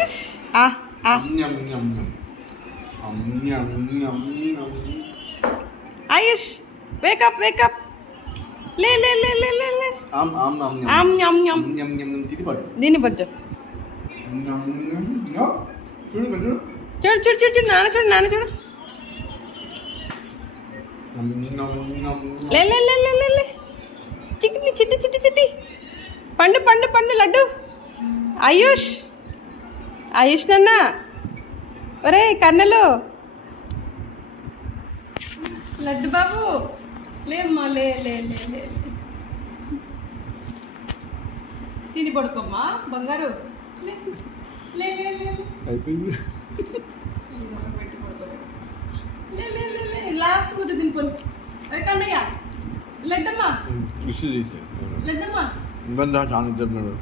ఆయుష్ ఆయుష్ wake up wake up లే లే లే లే లే లే ఆమ్ న్యం న్యం దీని బజ్జ చూడు చూడు చూడు చూడు నాన్న చూడు లే లే లే లే లే చిట్టి చిట్టి చిట్టి చిట్టి పండు పండు పండు లడ్డు ఆయుష్ ఆయుష్ నాన్న ఒరే కన్నలు లడ్డు బాబు లేమ్మా లే లే లే లే తిని పడుకోమ్మా బంగారు లే లే లే లే అయిపోయింది. లే లే లే లే లాస్ట్ ముద్ద తినిపోను అరే కన్నయ్య లడ్డమ్మా కృషి చేసే లడ్డమ్మా ఇబ్బంది చాలా చెప్తున్నాడు.